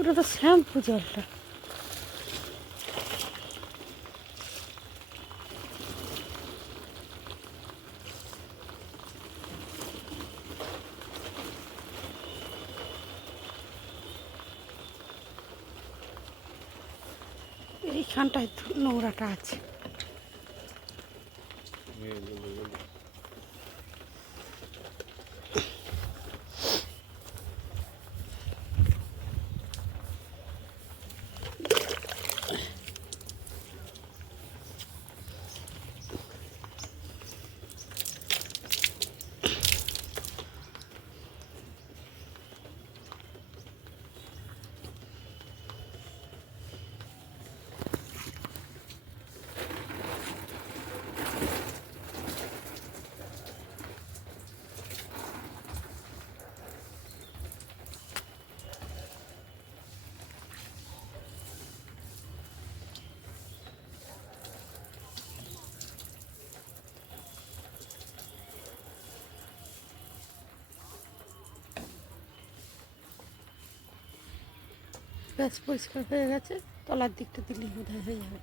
ওটা তো শ্যাম্পু জলটা। এইখানটায় নোংরাটা আছে। ব্যাস পরিষ্কার হয়ে গেছে, তলার দিকটা দিলেই বোধহয় হয়ে যাবে।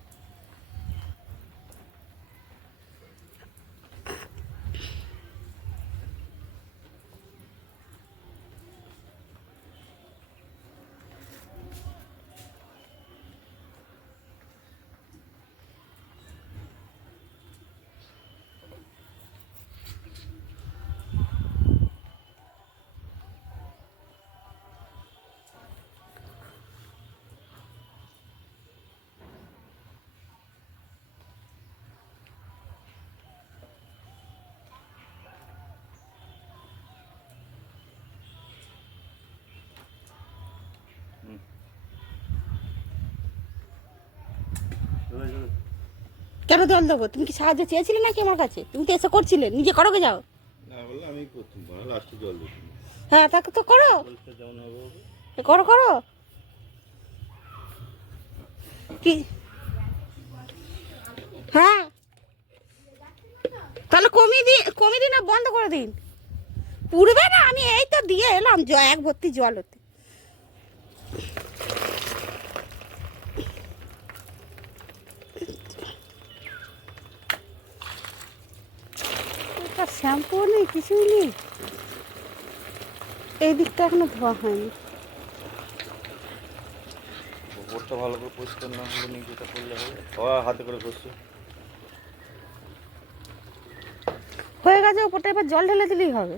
কেন জল দেবো? তুমি কি সাহায্য চেয়েছিলে নাকি আমার কাছে? তুমি তো এসে করছিলে, নিজে করো গে যাও। হ্যাঁ তাকে তো করো, করো করো কি। হ্যাঁ তাহলে কমিয়ে দিন না বন্ধ করে দিন। পুড়বে না, আমি এই তো দিয়ে এলাম এক ভর্তি জল হতে। শ্যাম্পু নেই, কিছুই নেই। এই দিকটা এখনো ধোয়া হয়নি। উপরটা ভালো করে পরিষ্কার না হলে নিচেটা করলে হবে। হাতে করে করছে হয়ে গেছে, উপরটা এবার জল ঢেলে দিলেই হবে।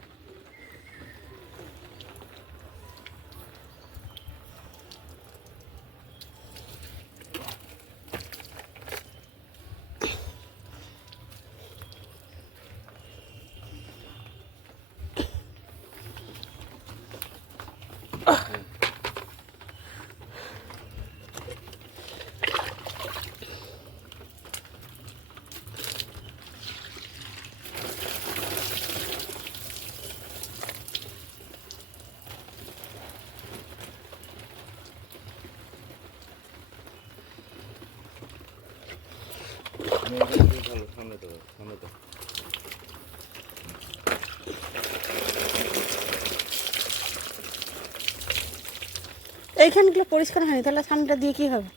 এইখানগুলো পরিষ্কার হয়নি, তাহলে সামনেটা দিয়ে কী হবে?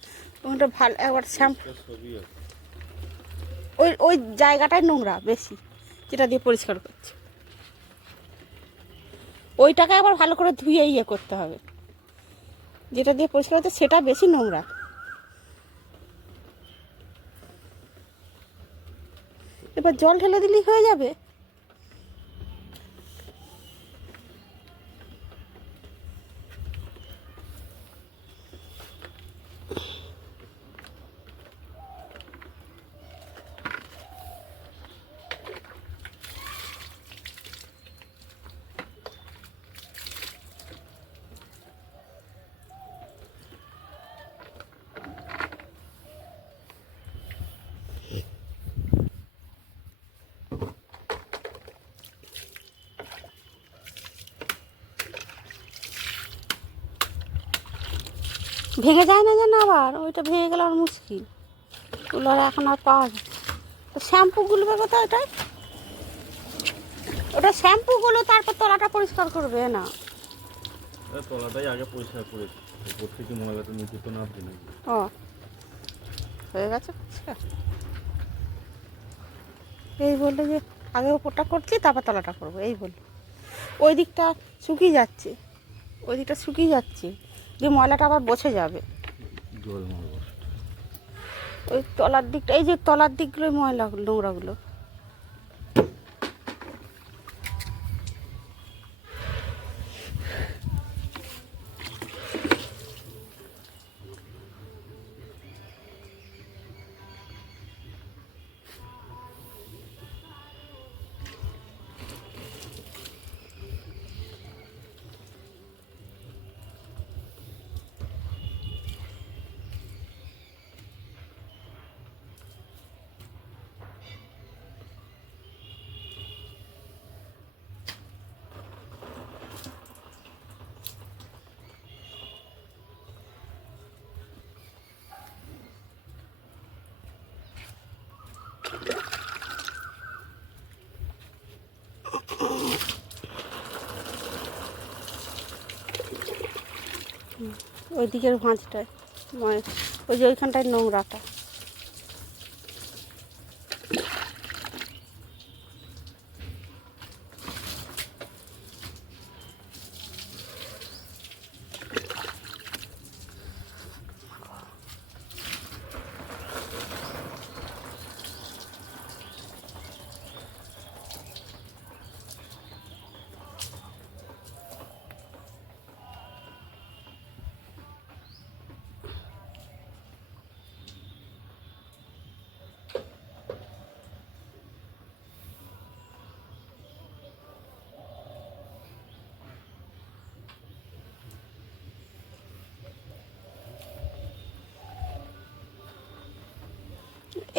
ওটা ভালো একবার শ্যাম্পু, ওই ওই জায়গাটাই নোংরা বেশি, যেটা দিয়ে পরিষ্কার করছে। ওইটাকে আবার ভালো করে ধুয়ে ইয়ে করতে হবে, যেটা দিয়ে পরিষ্কার করতে সেটা বেশি নোংরা। এবার জল ঢেলে দিলেই হয়ে যাবে। ভেঙে যায় না যেন, আবার ওইটা ভেঙে গেলে আর মুশকিল। ওগুলো আর এখন আর পাওয়া যায় তো। শ্যাম্পুগুলো কোথায়? ওটাই ওটা শ্যাম্পুগুলো, তারপর তলাটা পরিষ্কার করবে না? তলাটাই আগে পরিষ্কার করেছি। উপর থেকে ময়লাটা নিচে তো নামবে নাকি? ও হয়ে গেছে পরিষ্কার। এই বললো যে আগে ওপরটা করছি তারপর তলাটা করবো, এই বললো। ওই দিকটা শুকিয়ে যাচ্ছে, ওই দিকটা শুকিয়ে যাচ্ছে, যে ময়লাটা আবার বসে যাবে। জল মারবো। ওই তলার দিকটা, এই যে তলার দিকগুলো ময়লা নোংরাগুলো। ওই দিকের ভাঁজটায় ওই যে ওইখানটায় নোংরাটা।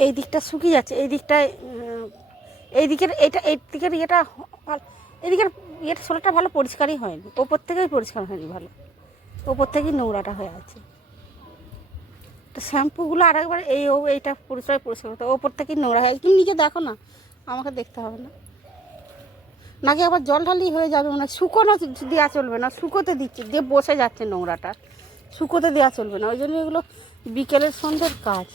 এই দিকটা শুকিয়ে যাচ্ছে, এই দিকটায় এই দিকের এটা, এই দিকের ইয়েটা ভালো, এদিকের ইয়েটা ছোলাটা ভালো পরিষ্কারই হয়নি, ওপর থেকেই পরিষ্কার হয়নি ভালো, ওপর থেকেই নোংরাটা হয়ে আছে। তো শ্যাম্পুগুলো আরেকবার এইটা পরিষ্কার করতে, ওপর থেকেই নোংরা হয়। একদিন নিজে দেখো না, আমাকে দেখতে হবে না, নাকি আবার জল ঢালি হয়ে যাবে। মানে শুকোনো দেওয়া চলবে না, শুকোতে দিচ্ছি দিয়ে বসে যাচ্ছে নোংরাটা, শুকোতে দেওয়া চলবে না। ওই জন্য এগুলো বিকেলের সন্ধ্যের কাজ।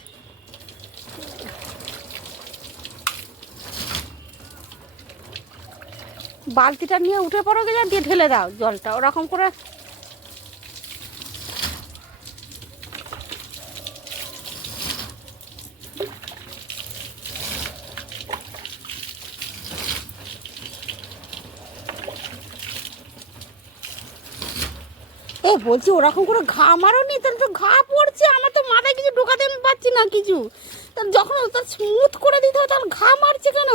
বালতিটা নিয়ে উঠে পড়ো গে, দিয়ে ঢেলে দাও জলটা ওরকম করে। এ বলছি ওরকম করে ঘা মারো নি, তাহলে তো ঘা পড়ছে, আমার তো মাথায় কিছু ঢোকাতে আমি পারছি না কিছু। তাহলে যখন তার স্মুথ করে দিতে হবে, তাহলে ঘা মারছে কেন?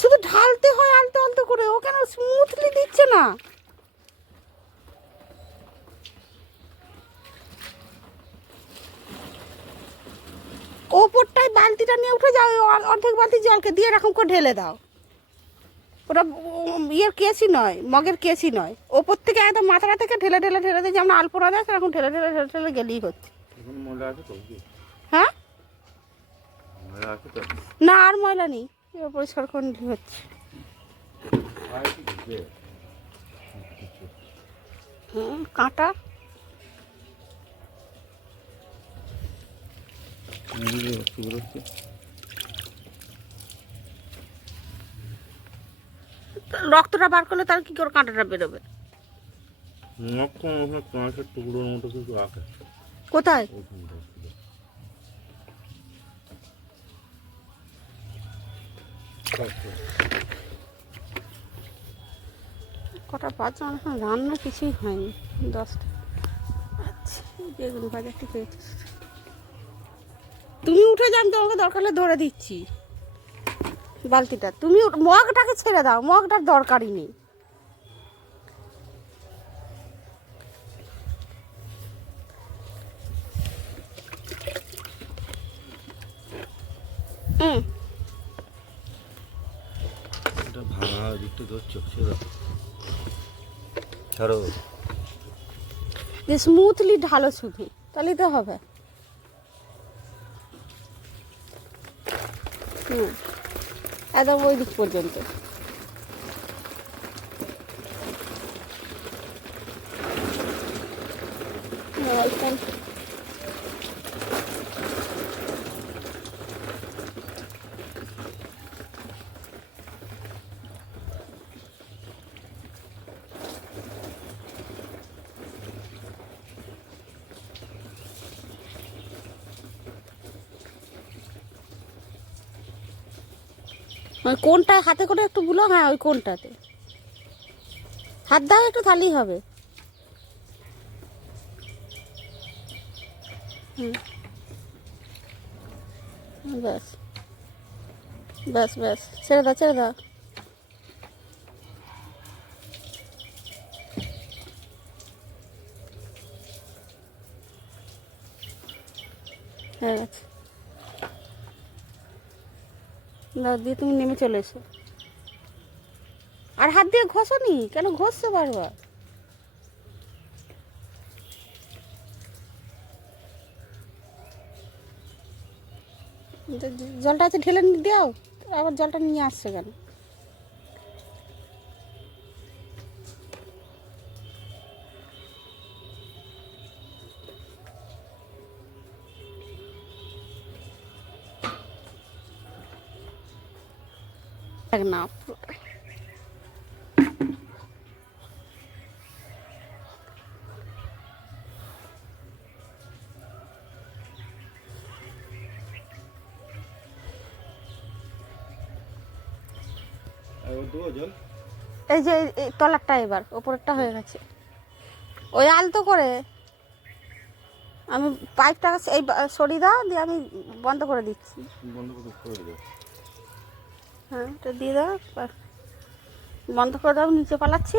শুধু ঢালতে হয় আলতো আলতো করে, ও কেন স্মুথলি দিচ্ছে না? ওপরটায় বালতিটা নিয়ে উঠে যাও, অর্ধেক বালতি জলকে দিয়ে এরকম করে ঢেলে দাও। ওটা ইয়ের কেসই নয়, মগের কেসই নয়, ওপর থেকে একদম মাথাটা থেকে ঢেলে ঢেলে ঢেলে দিয়ে যেমন আলপনা দেয় সেরকম ঢেলে ঢেলে ঢেলে ঢেলে গেলেই হচ্ছে। হ্যাঁ না, আর ময়লা নেই, এবার পরিষ্কার করে নিলে হচ্ছে। কাঁটা রক্তটা বার করলে তার কি করে কাঁটাটা বেরোবে? টুকরোর মতো কিছু আছে কোথায়? কটা বাজে? এখন রান্না কিছুই হয়নি, 10টা। আচ্ছা, বেগুন বাজারটি পেয়েছি। তুমি উঠে যান, তোমাকে দরকার হলে ধরে দিচ্ছি বালতিটা। তুমি মগটাকে ছেড়ে দাও, মগটার দরকারই নেই। যে স্মুথলি ঢালো শুধু, তাহলেই তো হবে। একদম ওই দিক পর্যন্ত। ওই কোন ওই কোনটায় হাতে করে একটু বুলো, হ্যাঁ ওই কোনটাতে হাত দাও একটু, তাহলেই হবে। হুম, ব্যাস ব্যাস ব্যাস, ছেড়ে দাও ছেড়ে দাও। হয়ে গেছে, দাও দিয়ে তুমি নেমে চলে এসো। আর হাত দিয়ে ঘষো নি, কেন ঘষছো বারবার? জলটা আছে ঢেলে দাও, আবার জলটা নিয়ে আসছে কেন? দেখ না আর ও দেবো জল? এই যে এই তলারটা, এবার ওপরেরটা হয়ে গেছে। ওই আলতো করে আমি পাইপটা এই সরিয়ে দাও, দিয়ে আমি বন্ধ করে দিচ্ছি। বন্ধ করে দেবো। হ্যাঁ এটা দিয়ে দাও, বন্ধ করে দাও, নিচে পালাচ্ছি।